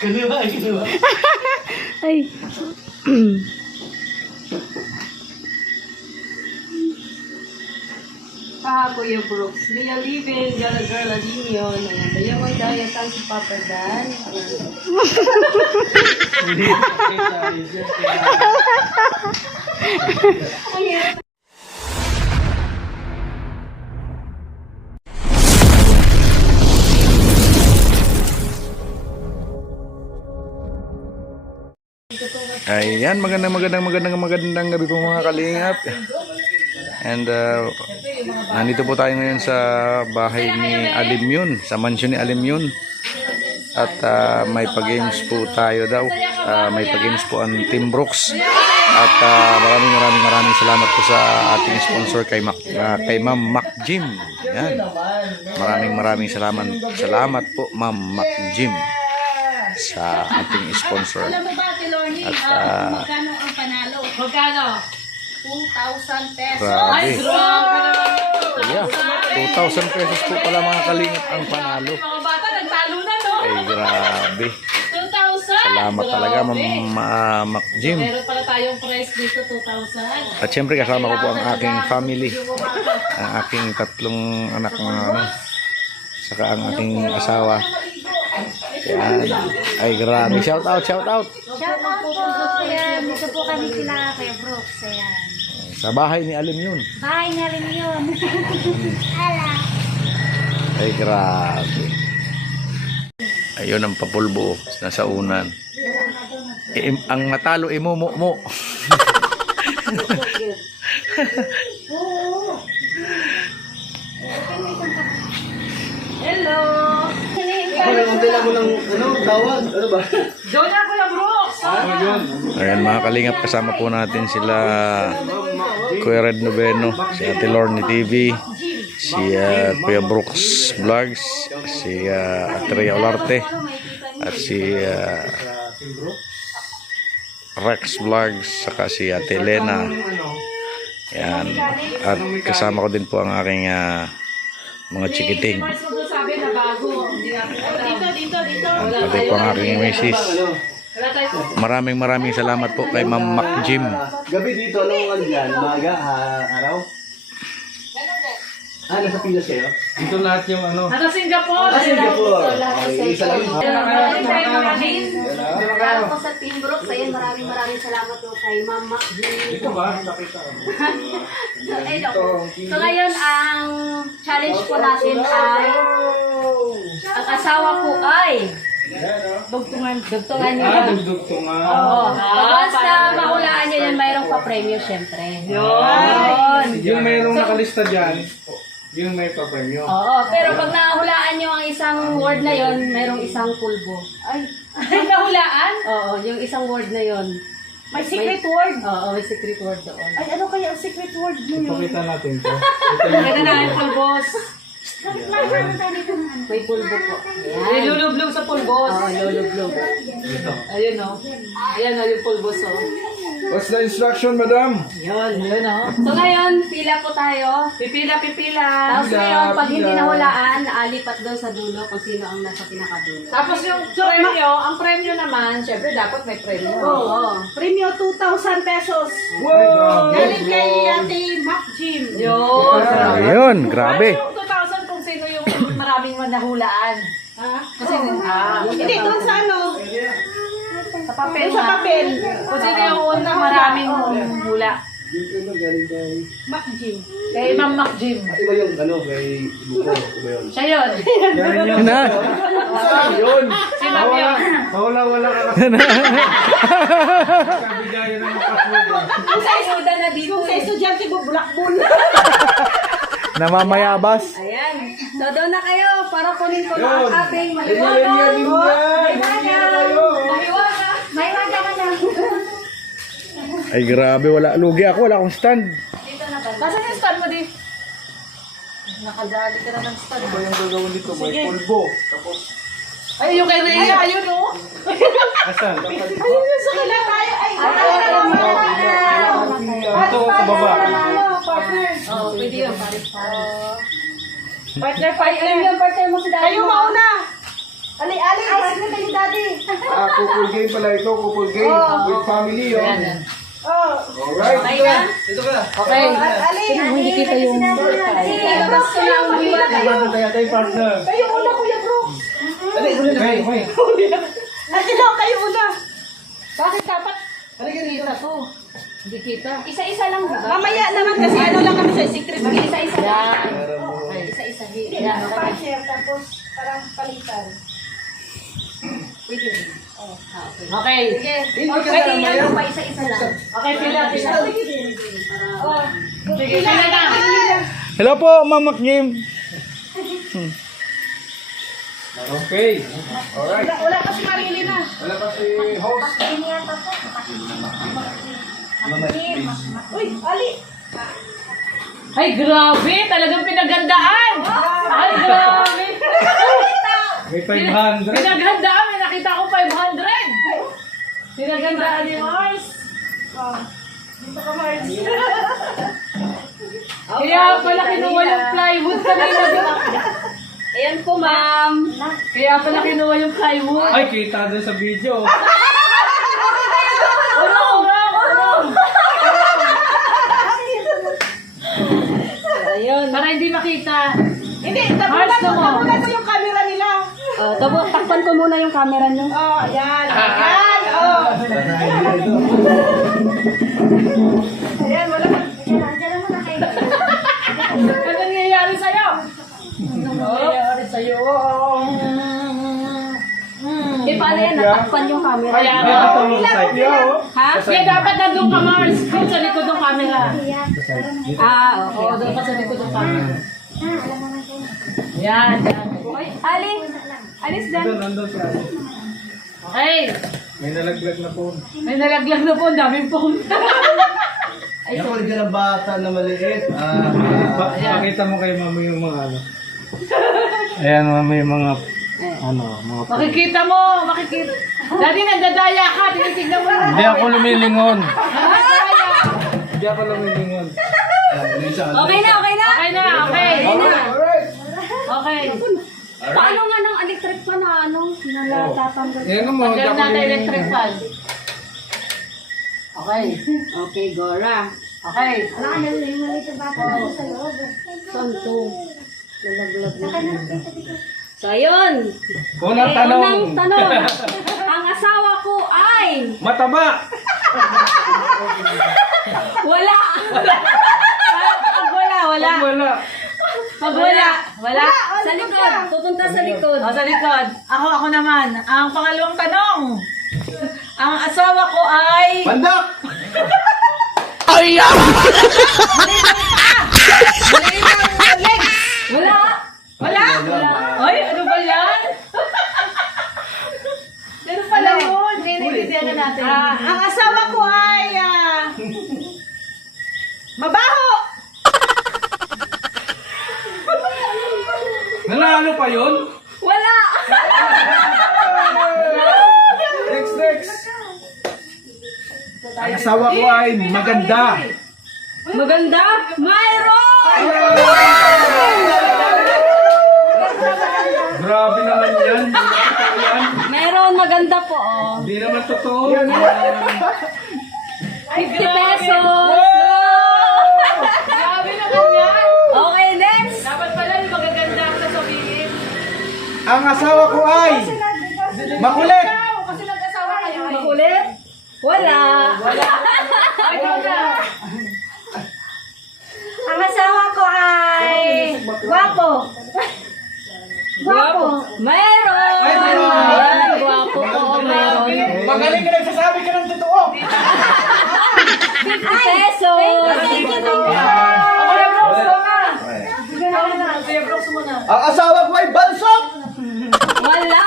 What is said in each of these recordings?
Kaliwa, kaliwa. Ay. Kuya Brooks, Lia Livin, Gallagher, Ladinho, Dayaway Dayat, ang si Papa Dan. Ayan, magandang gabi po mga kalingap. And nandito po tayo ngayon sa bahay ni Alimyon, sa mansyon ni Alimyon. At may pag-games po tayo daw. May pag-games po ang Team Brooks. At maraming salamat po sa ating sponsor kay Ma'am Mac Jim. Ayan. Maraming salamat po Ma'am Mac Jim sa ating sponsor. At Magkano ang panalo? Magkano? 2,000 pesos. grabe. Ay, Yeah, 2,000 pesos po pala mga kalingap ang panalo. mga bata, nagtalo na, no? Ay grabe. 2,000. Salamat talaga Ma'am Mac Jim. Meron pala tayong prize dito, 2,000. At syempre kasama ko po ang aking family. Ang aking tatlong anak na saka ang aking asawa. Yan. Ay grabe. Shout out. Shout out po. Ayan, dito po kami sila kay Brooks. Ayan. Sa bahay ni Alimyon. Bahay na rin yun. Hala. Ay grabe. Ayun ang papulbo nasa unan. Ang natalo mo. Hello! Kailangan mo ng tawag. Ano ba? Doon na, Kuya Brooks! Ayan mga kalingap, kasama po natin sila Kuya Red Noveno, si Ate Lorne TV, si Kuya Brooks Vlogs, si Ate Rhea Olarte, at si Rex Vlogs, saka si Ate Elena. Yan. At kasama ko din po ang aking mga chikiting. Sabi na bago. Dito. Pati po ang aking misis. Maraming salamat po kay Ma'am Mac Jim. Gabi dito, anong ano yan? Maga, araw? Nasa Pinas kayo? Dito lahat yung ano? Nasa Singapore! Singapore! Okay, isa lang yun. Maraming tayo mga jeans. Lalo po sa Team Brooks. Ayan, maraming salamat po kay Ma'am Mac Jim. Ito ba? Nakita ko. So ngayon, ang challenge po natin ay ang asawa ko ay dugtungan niyo. Dugtungan. Oo. Once na mahulaan niyo yan, mayroong pa-premyo syempre. Yun! Yung mayroong nakalista dyan, yung may papremyo. Oo, pero pag nahulaan niyo ang isang word na yon, mayroong isang pulbo. Ay, nahulaan? Oo, yung isang word na yon. May secret word. Oo, may secret word doon. Ay, ano kaya ang secret word niyo yun? Pakita natin to. Ganda na yung pulbos. May pulbo po. Ay, lulublog sa pulbos. Oo, lulublog. Ayun, no? Ayan, no, yung pulbos, oh. What's the instruction, madam? Yun, oh. So ngayon, pila po tayo. Pipila. Tapos ngayon, pag hindi nahulaan, aalipat doon sa dulo kung sino ang nasa pinakadulo. Tapos yung premyo, ang premyo naman, syempre dapat may premyo. Oo. Premyo 2,000 pesos. Wow! Galing kay Ate Mac Jim. Yun. Ayun, grabe. Yung 2,000 kung sino yung maraming nahulaan. Ha? Kasi, hindi, doon sa ano? Sa papel. Sa papel. Kung sino yung unang maraming hula. Mac Jim. Kay Ma'am Mac Jim. Iba yung ano, kay Buko. Iba yun. Siya yun. Na. Yun! Sino yun? Wala ka kasi. Kabigayan ng password. Kung sa isuda na dito. Sa estudyante mo, bulakbol. Namamayabas. Ayan. So doon na kayo para kunin ko na ang ating Linya, Maiwaga ka na. Ay grabe, wala. Lugi ako, wala akong stand. Dito na ba? Nasaan yung stand mo di? Nakadali ka na ng stand. Iba yung gagawin dito, may pulbo. Tapos, Ay, yung kay Rhea, ayun o. asan? Ayun yung sa kila tayo. Ay, Ito, sa baba. Oo, pwede yun. Partner, Alam yung partner mo si daddy Kayo mo. mauna. Ali, partner kayo daddy. Couple game pala ito, couple game. With family, oh. Oh. Alright. Okay na? Dito ka. Okay. Ali, Hindi kita yung... Labas ko na ang buwan. Tayo partner. Kayo una, Kuya Brooks. Okay. Hello, kayo una. Bakit dapat? Kita to. Hindi kita. Isa-isa lang, di ba? Mamaya naman kasi ano lang kami sa secret. Isa-isa lang. Yan. Isa-isa. Yan. Pa-share tapos parang palitan. Okay. Sige. Pwede yan pa isa-isa lang. Okay, pila. Oh. Sige, pila na. Hello po, Mama Kim. Okay. Alright. Wala pa si Marilyn na. Wala pa si host. Uy, Ali. Ay, grabe! Talagang pinagandaan! Ay, grabe! May 500. Pinagandaan! May nakita ko 500! Pinagandaan ni Mars! Dito ka, Mars. Kaya pala kinuha yung plywood kanina, di ba? Ayan po, ma'am. Kaya pala kinuha yung plywood. Ay, kita doon sa video. Urong! Ayun. Para hindi makita. Hindi, Mars, tabunan mo yung camera nila. Takpan ko muna yung camera niyo. Oh, yan. Yan. Oh. Ayan, wala pa. Ano nangyayari sa'yo? Ano nangyayari sa'yo? Paano yan? Natakpan yung camera. Kaya Ha? Kaya dapat nandun ka, Mars. Doon sa likod ng camera. Oo, doon ka sa likod ng camera. Yan. Ali! Alis dyan. Okay. May nalaglag na po. May nalaglag na po. Ang daming phone. Ay, ako rin ng bata na maliit. Pakita mo kay mama yung mga ano. Ayan, mama yung mga mga Makikita mo. Makikita. Dati nagdadaya ka. Tinitignan mo. Hindi ako lumilingon. Nagdadaya. Hindi ako lumilingon. Okay na. Okay. Alright. Okay. Paano nga ng electric fan na natatanggal? Yan mo, Tanggal natin electric fan. Okay, Gora. Okay. Saan to? Lalaglag na. So, ayun. Unang Unang tanong. Ang asawa ko ay... Mataba! Wala. Pag wala. Wala. Sa likod. Pupunta sa likod. Sa likod. Ako naman. Ang pangalawang tanong. Ang asawa ko ay... Pandak! Wala. Wala? Ay, ano ba yan? Pero pala yun. Naiintindihan na natin. Ang asawa ko ay... mabaho! Nanalo pa yun? Wala. Next. Ang asawa ko ay maganda. Maganda? Mayroon! Grabe naman yan. Mayroon maganda po. Hindi naman totoo. 50 pesos. Grabe naman yan. Okay, next. Dapat pala yung magaganda ang sasabihin. Ang asawa ko ay makulit. Kasi nag-asawa kayo. Makulit? Wala. Ay, ikaw na. Ang asawa ko ay guwapo. Guwapo. Mayroon. Ay, meron. Ayan, guwapo. Oo, mayroon. Magaling ka nagsasabi ka ng totoo. 50 pesos. Thank you. Kuya Brooks, muna. Kuya Brooks muna. Ang asawa ko ay balsok. Wala.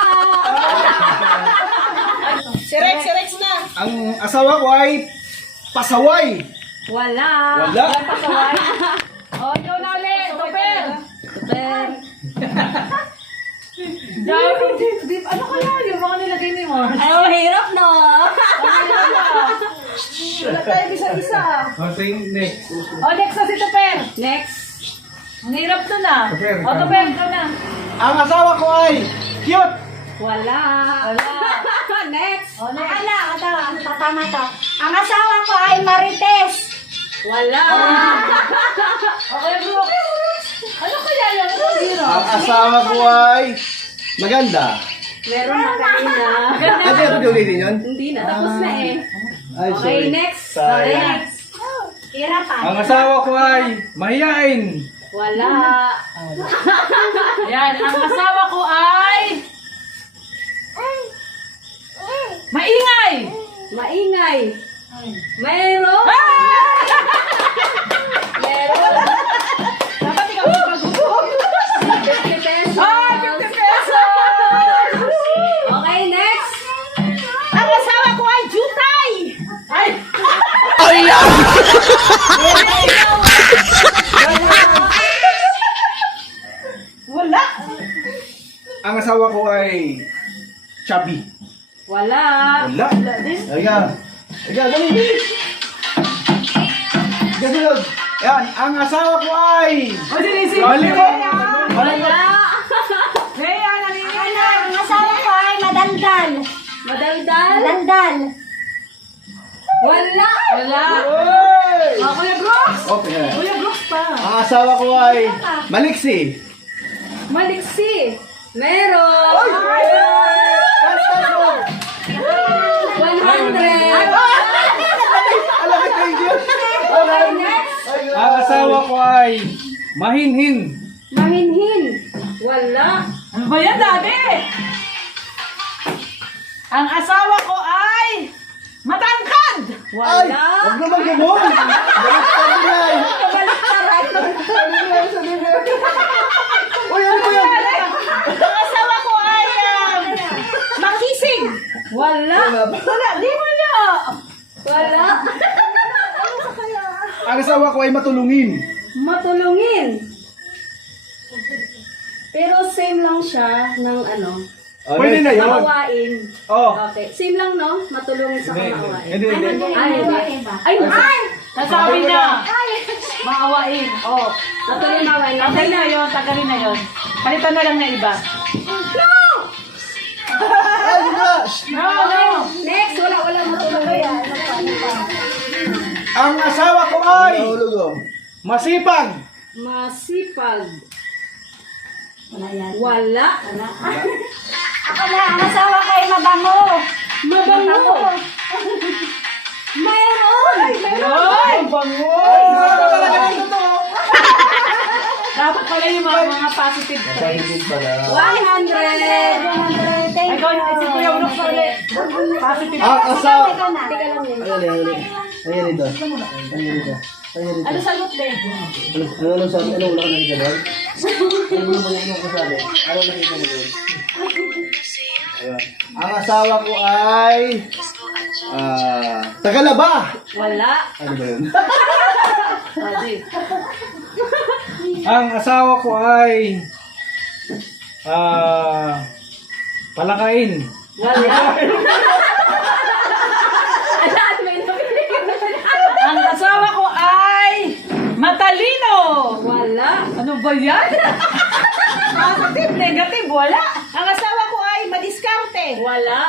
Si Rex na. Ang asawa ko ay pasaway. Wala. Wala. Pasaway. Oh, ikaw na ulit. Super. Super. Ano kaya yung mga nilagay ni Mars? Ay, mahirap, no? Wala tayo isa-isa. Okay, next. Oh, next na si Super. Next. Ang hirap to na. Kapir ka. O, kapir ka na. Ang asawa ko ay cute. Wala. Wala. Next. O, next. Tama to. Ang asawa ko ay Marites. Wala. Okay, bro. Ano kaya yung zero? Ang asawa ko ay maganda. Meron na kanina. Ate, ito ulitin yun? Hindi na. Tapos na eh. Ay, Okay, sorry. next. Sayang. Next. Hirapan. Ang asawa ko ay mahiyain. Wala. Yan, ang asawa ko ay... Maingay! Maingay. Mayroon. Meron. Dapat ikaw yung mag-uog. 50 pesos. Ay, 50 pesos! Okay, next. Ang asawa ko ay jutay! Ay! Wala! Ang asawa ko ay chubby. Wala. Wala. Ayan. Ayan, dali, dali. Gasunod. Ayan, ang asawa ko ay O, sinisip! malikot. Wala. Rhea, nanginginig! Ang asawa ko ay madaldal. Madaldal. Madaldal. Wala. Wala! Oy! O, Kuya Brooks! Okay. Kuya Brooks pa! Ang asawa ko ay maliksi. Maliksi. Meron. That's good. 100. Alam ka, thank you. Okay, next. Ang asawa ko ay mahinhin. Mahinhin. Wala. Ano ba yan, Daddy? Ang asawa ko ay matangkad! Ay, Wala. huwag naman gano'n. Balik ka rin yan. Kabaliktaran. Uy, ano ba yan? Ang asawa ko ay makising! Wala. Wala, di mo niya! Wala. Ang asawa ko ay matulungin. Matulungin. Pero same lang siya ng ano. Pwede na yun. Maawain. Oh. Okay. Same lang, no? Matulungin sa maawain. Hindi, hindi. Ay, hindi. Ay, ay! Nasabi na! Maawain. Oh. Matulungin maawain. Okay na yun, tagalin na yun. Palitan na lang na iba. Ay, di ba? No, no! Next, wala matulungin. Ang asawa ko ay masipag. Masipag. Wala yan. Wala. Ako na, ang asawa ko ay mabango. Mabango. Mayroon. Yun! Bango! Dapat pala yung mga positive traits. 100. 100. Thank Ikaw, si Kuya Brooks pa ulit. Positive. Ang asawa... Ikaw na. Teka lang yun. Ayan ito. Ayan ito. Ayan ito. Ano sagot din? Ano sabi? Ano wala ka nakita doon? Ano mo yung kasabi? Ano nakita mo doon? Ayan. Ang asawa ko ay... Tagalaba! Wala. Ano ba yun? Adi. Ang asawa ko ay... palakain. Wala. Alam, may nabili. Ang asawa ko ay matalino. Wala. Ano ba yan? Positive, negative, wala. Ang asawa ko ay madiskarte. Wala.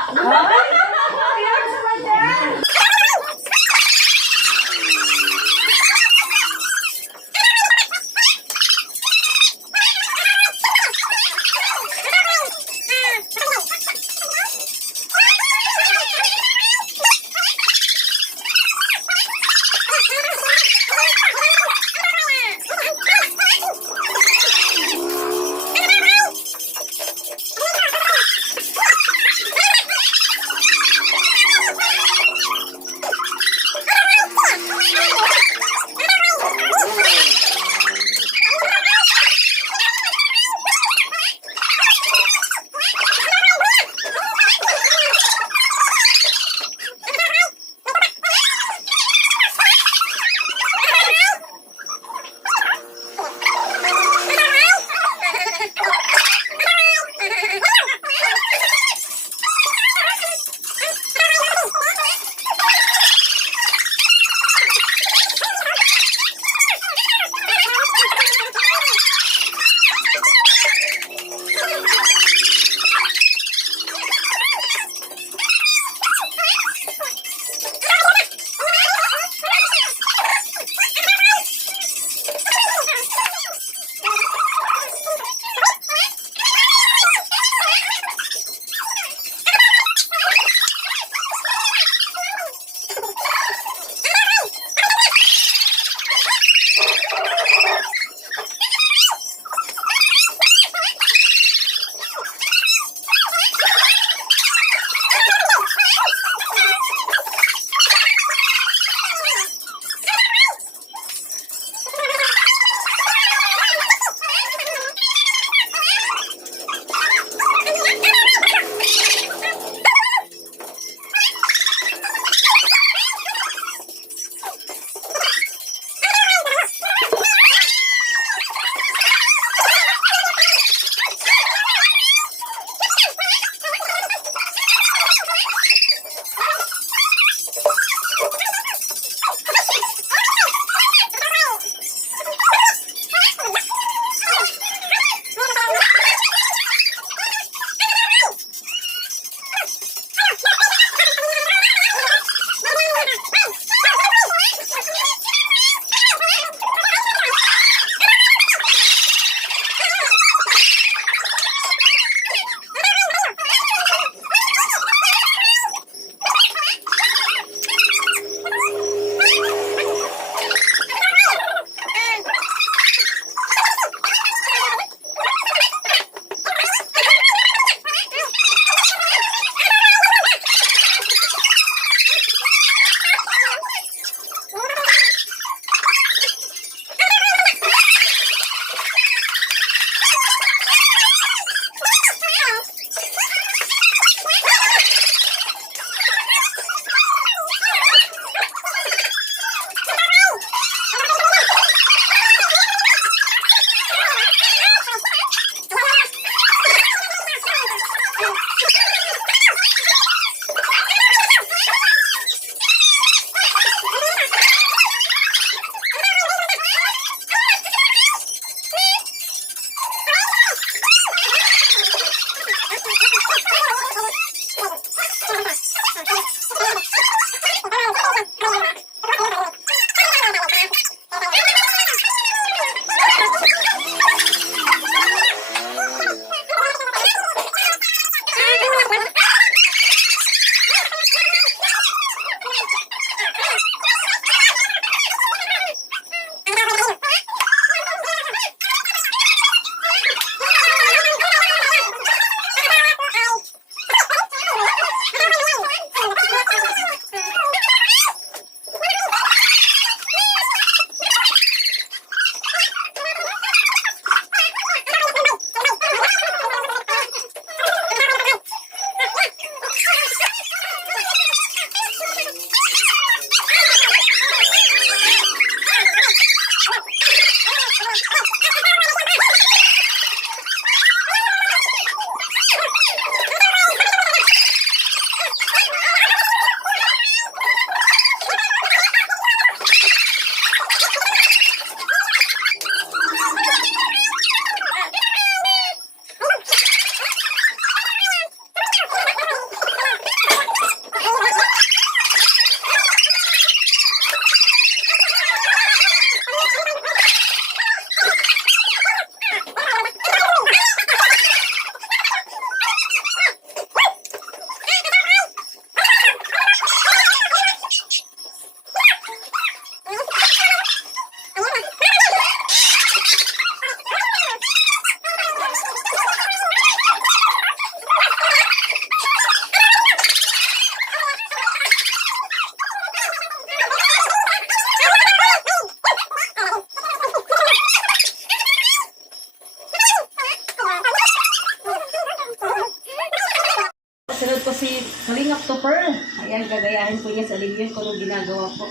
si Kalingap Topper. Ayan, gagayahin po niya sa Alim Yun kung anong ginagawa po.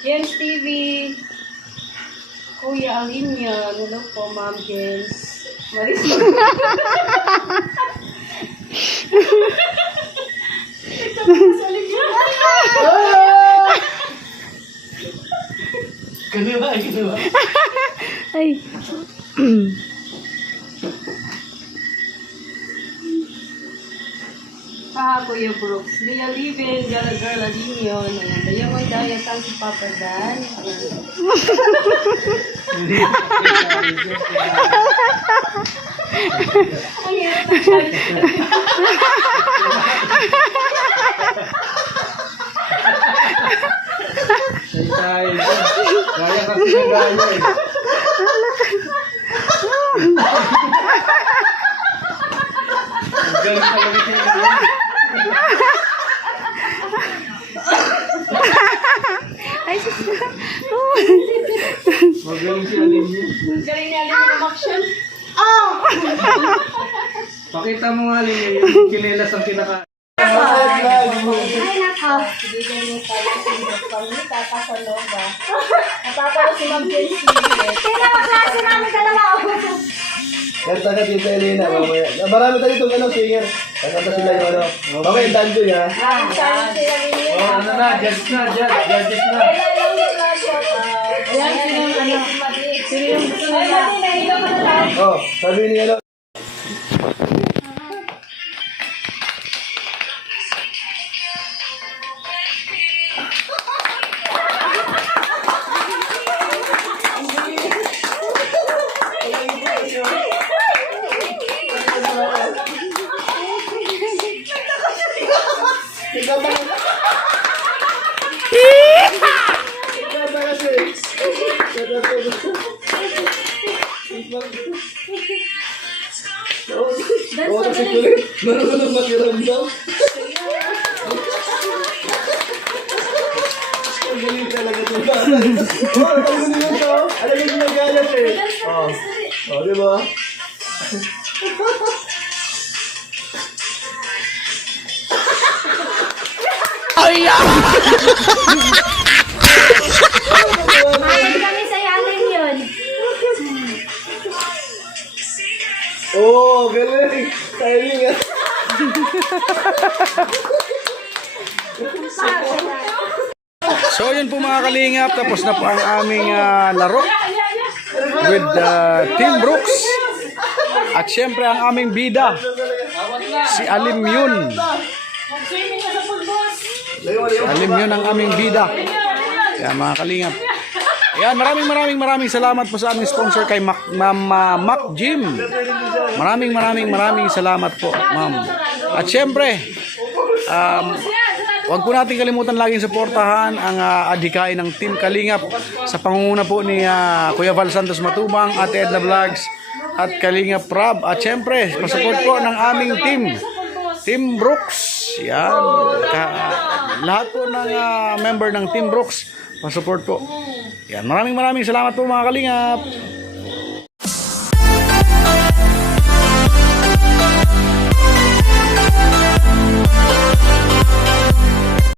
James TV. Kuya Alim Yun. Hello po, Ma'am James. Marisol. Ito po sa Alim Yun. Ganun. Ay. Kuya Brooks. Lia Livin, Gala Alim Yun. Ayan, Dayawan Dayat ang si Papa Dan. Ang hirap na Tayo. Gaya kasi ng gaya eh. Ang galing talaga siya. Ay, sus. Magaling si Alim Yun. galing niya Alim Yun action. Pakita mo nga Alim Yun, yung kinelas ang pinaka... Ay, nako. Bigyan niyo tayo sa pamilya, papasalova. Napapalo si Ma'am James. Kaya klase namin dalawa. Kanta ka dito, Elena, mamaya. Marami tayo itong ano, singer. Kanta sila yung ano. Okay, danjo niya. Oh, ano na, judge na. Ayan, sino yung ano? Sino yung gusto nila? Oh, sabi niya ano. Ikaw ba kasi? Oo, kasi kulit. Marunong makiramdam. Ang galing talaga ito. Oo, alam mo nyo ito. Alam mo nyo galat eh. Oo. Oo, di ba? Mahal kami sa Alim Yun. Oo, galing. Timing ah. So yun po mga kalingap, tapos na po ang aming laro with Team Brooks. At syempre ang aming bida, si Alim Yun. Si Alim Yun ang aming bida. Kaya mga kalingap. Ayan, maraming salamat po sa aming sponsor kay Mac Gym. Maraming salamat po, ma'am. At syempre, huwag po natin kalimutan laging suportahan ang adhikain ng Team Kalingap sa pangunguna po ni Kuya Val Santos Matubang, Ate Edna Vlogs at Kalingap Rob. At syempre, pasupport po ng aming Team Brooks. Yan. Lahat po ng member ng Team Brooks, pasupport po. Yan. Maraming salamat po mga Kalingap.